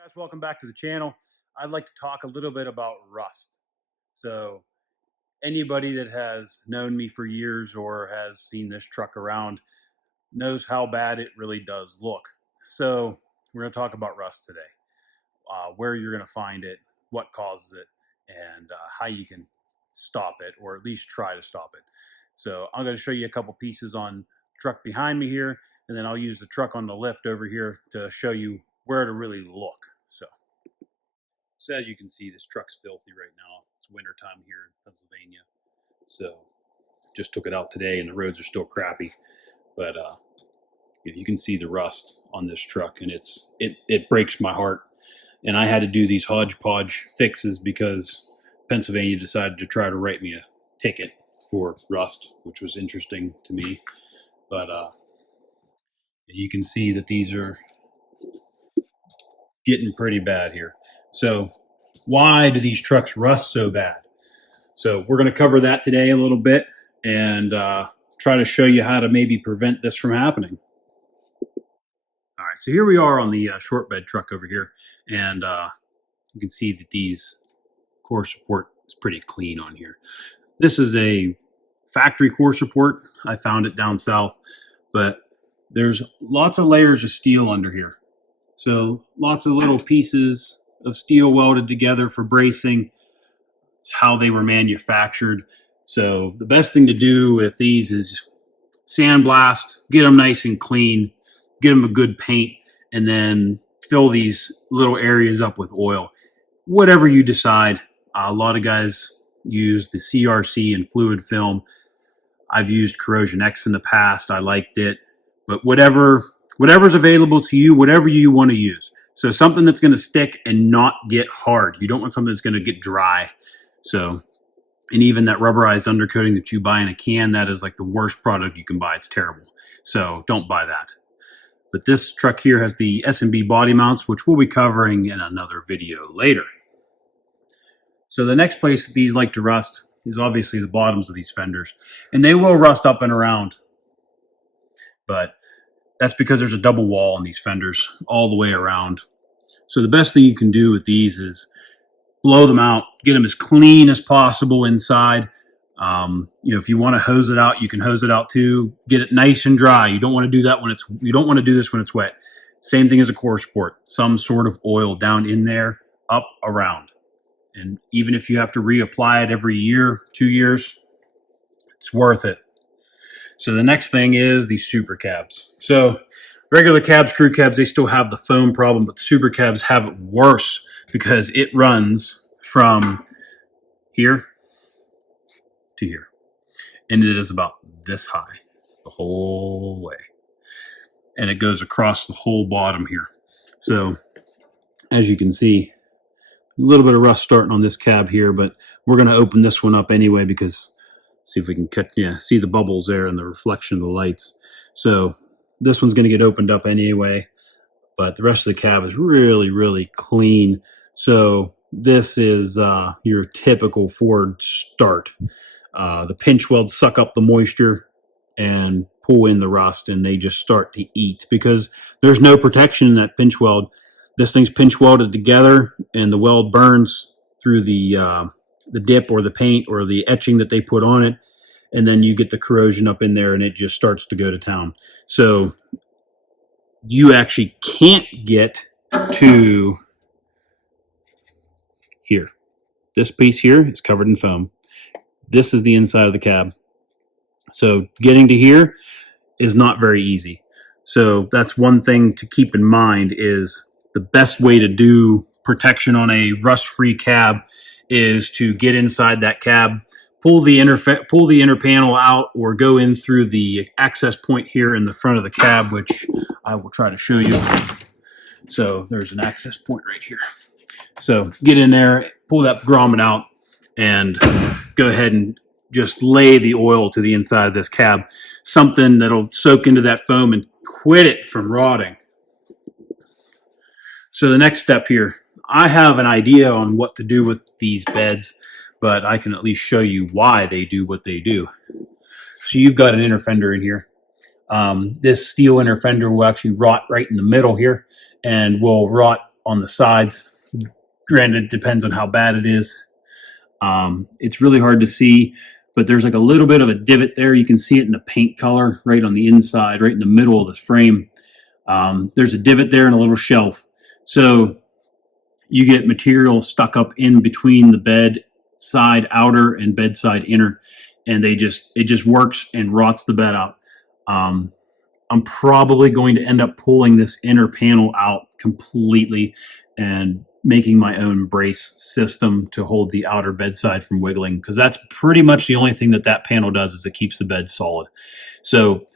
Guys, welcome back to the channel. I'd like to talk a little bit about rust. So anybody that has known me for years or has seen this truck around knows how bad it really does look. So we're going to talk about rust today, where you're going to find it, what causes it, and how you can stop it, or at least try to stop it. So I'm going to show you a couple pieces on the truck behind me here, and then I'll use the truck on the lift over here to show you where to really look. So as you can see, this truck's filthy right now. It's winter time here in Pennsylvania. So just took it out today and the roads are still crappy. But you can see the rust on this truck, and it breaks my heart. And I had to do these hodgepodge fixes because Pennsylvania decided to try to write me a ticket for rust, which was interesting to me. But you can see that these are getting pretty bad here. So why do these trucks rust so bad? So we're going to cover that today a little bit and try to show you how to maybe prevent this from happening. All right, so here we are on the short bed truck over here, and you can see that these core support is pretty clean on here. This is a factory core support. I found it down south, but there's lots of layers of steel under here. So lots of little pieces of steel welded together for bracing. It's how they were manufactured. So the best thing to do with these is sandblast, get them nice and clean, get them a good paint, and then fill these little areas up with oil. Whatever you decide. A lot of guys use the CRC and fluid film. I've used corrosion-x in the past. I liked it. But whatever's available to you, whatever you want to use. So something that's going to stick and not get hard. You don't want something that's going to get dry. So, and even that rubberized undercoating that you buy in a can, that is like the worst product you can buy. It's terrible. So don't buy that. But this truck here has the S&B body mounts, which we'll be covering in another video later. So the next place that these like to rust is obviously the bottoms of these fenders. And they will rust up and around. But that's because there's a double wall on these fenders all the way around. So the best thing you can do with these is blow them out, get them as clean as possible inside. If you want to hose it out, you can hose it out too. Get it nice and dry. You don't want to do that when you don't want to do this when it's wet. Same thing as a core support. Some sort of oil down in there, up, around. And even if you have to reapply it every year, 2 years, it's worth it. So the next thing is these super cabs. So regular cabs, crew cabs, they still have the foam problem, but the super cabs have it worse because it runs from here to here. And it is about this high the whole way. And it goes across the whole bottom here. So as you can see, a little bit of rust starting on this cab here, but we're going to open this one up anyway because see if we can see the bubbles there and the reflection of the lights. So this one's going to get opened up anyway, but the rest of the cab is really, really clean. So this is your typical Ford start. The pinch welds suck up the moisture and pull in the rust, and they just start to eat because there's no protection in that pinch weld. This thing's pinch welded together, and the weld burns through the dip or the paint or the etching that they put on it, and then you get the corrosion up in there and it just starts to go to town. So you actually can't get to here. This piece here is covered in foam. This is the inside of the cab. So getting to here is not very easy. So that's one thing to keep in mind, is the best way to do protection on a rust-free cab is to get inside that cab, pull the inner panel out, or go in through the access point here in the front of the cab, which I will try to show you. So there's an access point right here. So get in there, pull that grommet out, and go ahead and just lay the oil to the inside of this cab, something that'll soak into that foam and quit it from rotting. So the next step here, I have an idea on what to do with these beds, but I can at least show you why they do what they do. So you've got an inner fender in here. This steel inner fender will actually rot right in the middle here, and will rot on the sides. Granted, it depends on how bad it is. It's really hard to see, but there's like a little bit of a divot there. You can see it in the paint color right on the inside, right in the middle of this frame. There's a divot there and a little shelf. So you get material stuck up in between the bed side outer and bedside inner, and it just works and rots the bed out. I'm probably going to end up pulling this inner panel out completely and making my own brace system to hold the outer bedside from wiggling, because that's pretty much the only thing that that panel does, is it keeps the bed solid. So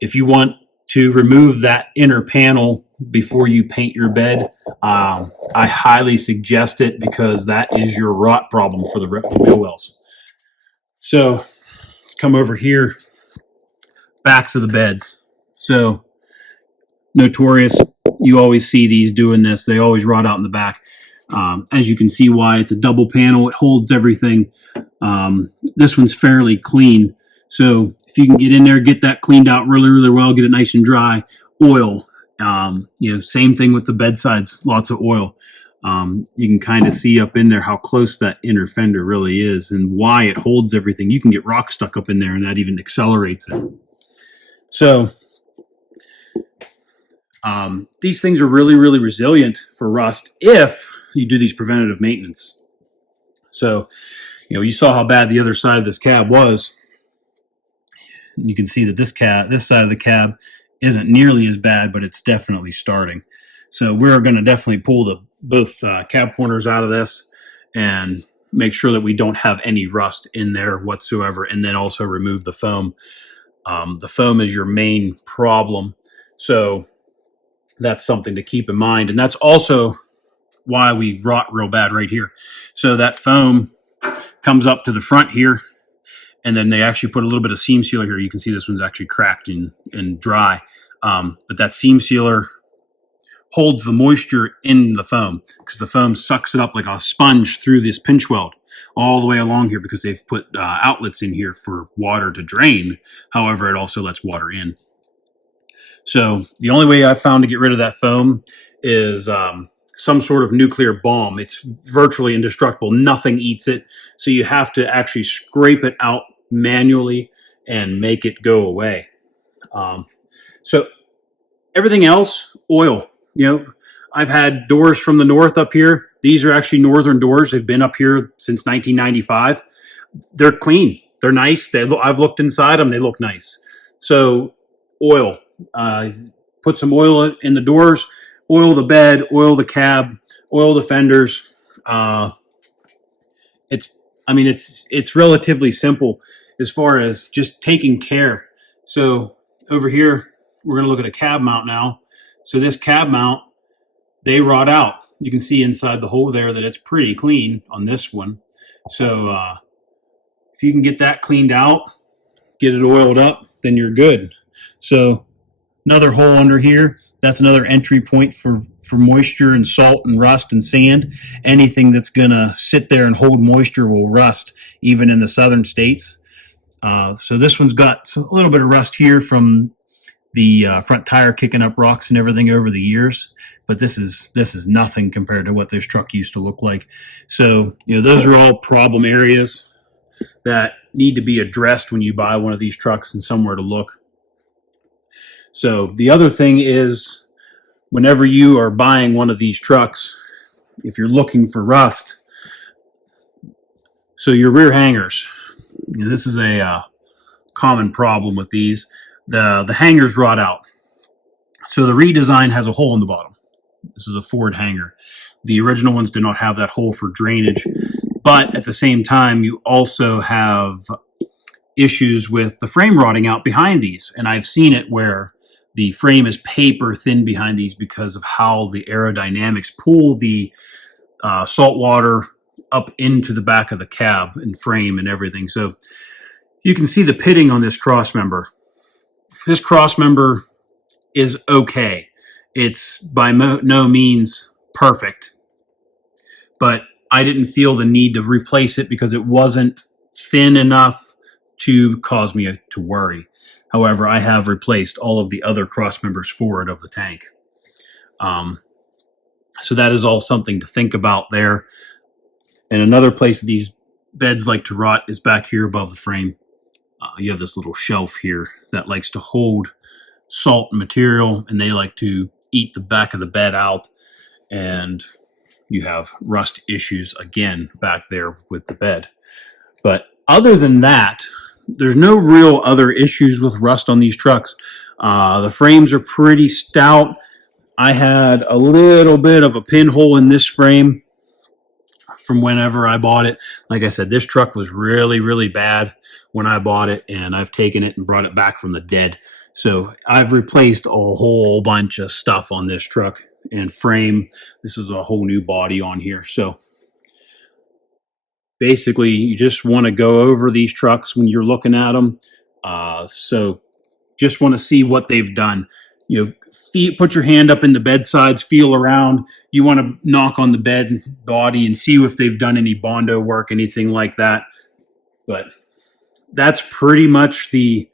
if you want to remove that inner panel before you paint your bed, I highly suggest it, because that is your rot problem for the wheel wells. So let's come over here. Backs of the beds. So notorious, you always see these doing this. They always rot out in the back. As you can see why, it's a double panel. It holds everything. This one's fairly clean. So if you can get in there, get that cleaned out really, really well, get it nice and dry. Oil, same thing with the bedsides, lots of oil. You can kind of see up in there how close that inner fender really is and why it holds everything. You can get rock stuck up in there, and that even accelerates it. So these things are really, really resilient for rust if you do these preventative maintenance. So, you saw how bad the other side of this cab was. You can see that this side of the cab isn't nearly as bad, but it's definitely starting. So we're going to definitely pull both cab corners out of this and make sure that we don't have any rust in there whatsoever, and then also remove the foam. The foam is your main problem. So that's something to keep in mind. And that's also why we rot real bad right here. So that foam comes up to the front here, and then they actually put a little bit of seam sealer here. You can see this one's actually cracked and dry. But that seam sealer holds the moisture in the foam, because the foam sucks it up like a sponge through this pinch weld all the way along here, because they've put outlets in here for water to drain. However, it also lets water in. So the only way I've found to get rid of that foam is some sort of nuclear bomb. It's virtually indestructible. Nothing eats it. So you have to actually scrape it out manually and make it go away. So everything else, oil. I've had doors from the north up here. These are actually northern doors. They've been up here since 1995. They're clean. They're nice. I've looked inside them. They look nice. So oil. Put some oil in the doors. Oil the bed, oil the cab, oil the fenders. It's relatively simple as far as just taking care. So over here, we're going to look at a cab mount now. So this cab mount, they rot out. You can see inside the hole there that it's pretty clean on this one. So if you can get that cleaned out, get it oiled up, then you're good. So another hole under here, that's another entry point for moisture and salt and rust and sand. Anything that's going to sit there and hold moisture will rust, even in the southern states. So this one's got a little bit of rust here from the front tire kicking up rocks and everything over the years, but this is nothing compared to what this truck used to look like. So those are all problem areas that need to be addressed when you buy one of these trucks and somewhere to look. So the other thing is, whenever you are buying one of these trucks, if you're looking for rust, so your rear hangers, this is a common problem with these. The hangers rot out. So the redesign has a hole in the bottom. This is a Ford hanger. The original ones do not have that hole for drainage, but at the same time, you also have issues with the frame rotting out behind these. And I've seen it where the frame is paper thin behind these because of how the aerodynamics pull the salt water up into the back of the cab and frame and everything. So you can see the pitting on this cross member. This cross member is okay. It's by no means perfect, but I didn't feel the need to replace it because it wasn't thin enough to cause me to worry. However, I have replaced all of the other cross members forward of the tank. So that is all something to think about there. And another place that these beds like to rot is back here above the frame. You have this little shelf here that likes to hold salt material, and they like to eat the back of the bed out, and you have rust issues again back there with the bed. But other than that, there's no real other issues with rust on these trucks. The frames are pretty stout. I had a little bit of a pinhole in this frame from whenever I bought it. Like I said, this truck was really, really bad when I bought it, and I've taken it and brought it back from the dead. So I've replaced a whole bunch of stuff on this truck and frame. This is a whole new body on here. So basically, you just want to go over these trucks when you're looking at them. So just want to see what they've done. You know, put your hand up in the bedsides, feel around. You want to knock on the bed body and see if they've done any Bondo work, anything like that. But that's pretty much the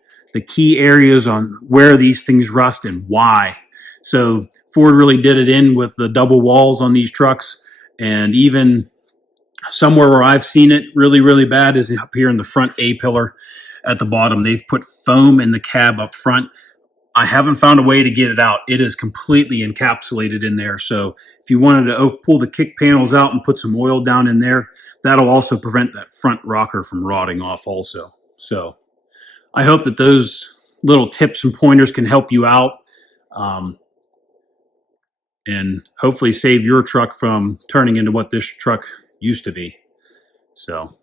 key areas on where these things rust and why. So Ford really did it in with the double walls on these trucks, and even somewhere where I've seen it really, really bad is up here in the front A-pillar at the bottom. They've put foam in the cab up front. I haven't found a way to get it out. It is completely encapsulated in there. So if you wanted to pull the kick panels out and put some oil down in there, that'll also prevent that front rocker from rotting off also. So I hope that those little tips and pointers can help you out, and hopefully save your truck from turning into what this truck used to be. So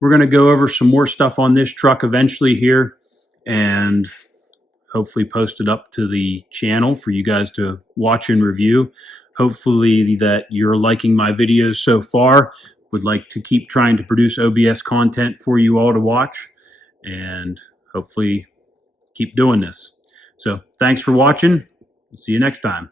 we're going to go over some more stuff on this truck eventually here, and hopefully post it up to the channel for you guys to watch and review. Hopefully that you're liking my videos so far. Would like to keep trying to produce OBS content for you all to watch, and hopefully keep doing this. So thanks for watching. We'll see you next time.